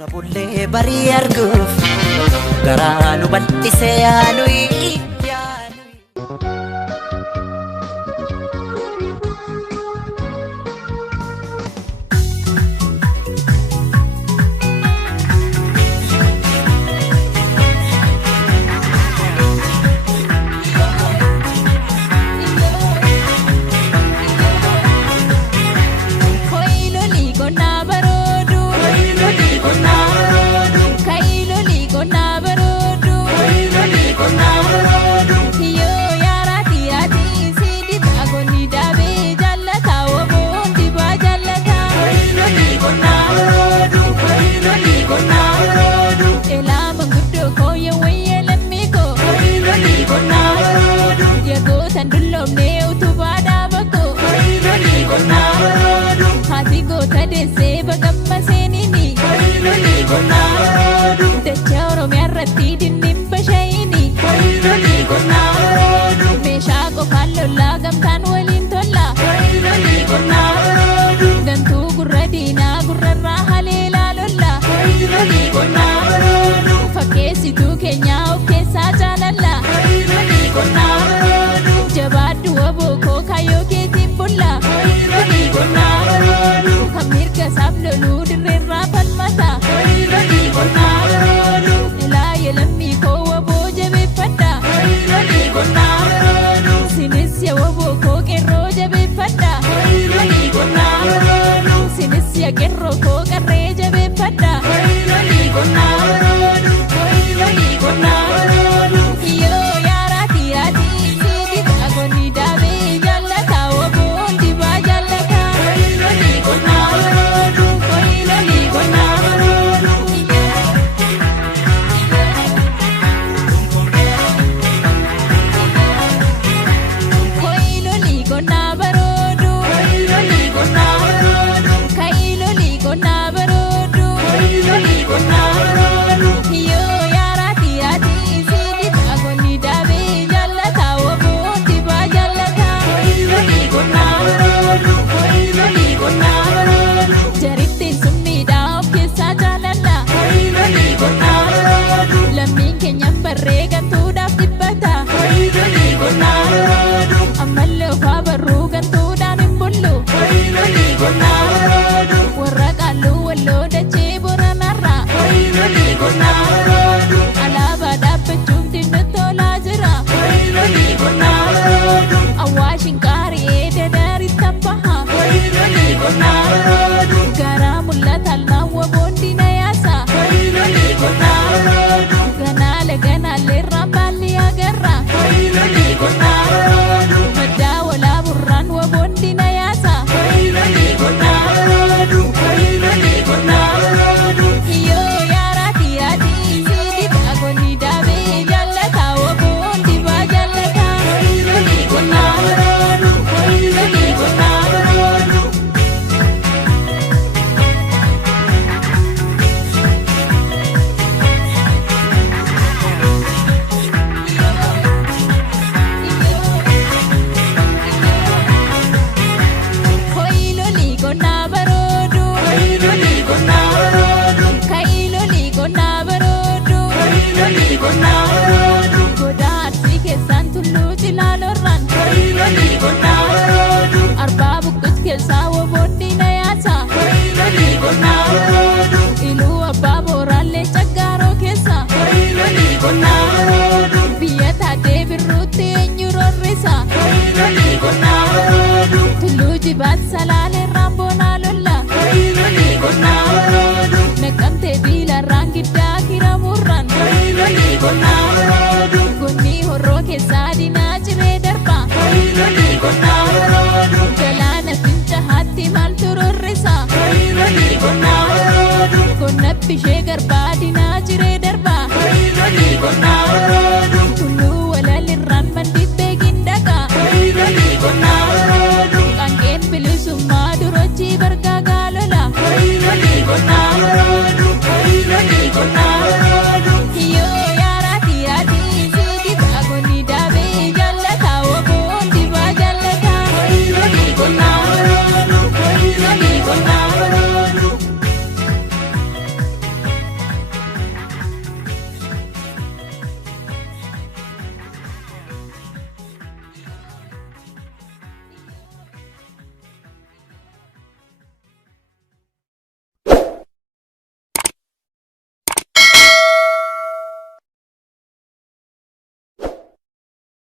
Rabullee barii arguuf garaa nu bal'isee yaanuyi. Fakkeessituu keenya of keessaa jaalalla. Jabaadhu waboo koo kaayoo keetiin bulla. Kan mirga isaaf loluu dirreerraa falmata. Ilaaye lammii koo waboo jabeeffadha. Sinis yaa waboo koo qeerroo jabeeffadha. Sinis yaa qeerroo koo qarree jabeeffadha. Salale rambona lolla. Nakante bila rangi dakira murran. Gonni horro ke sadi najre darba. Galana fincha hatti mal turorrisa. Gonna pishe garbadi najre darba. Kullu wala lirran mandit begin daga. Bilisummaa durochi bargaagaa lola. Yoo yaaraati yaadi siiti baagonni daabee jaallata waboon dibaa jaallata.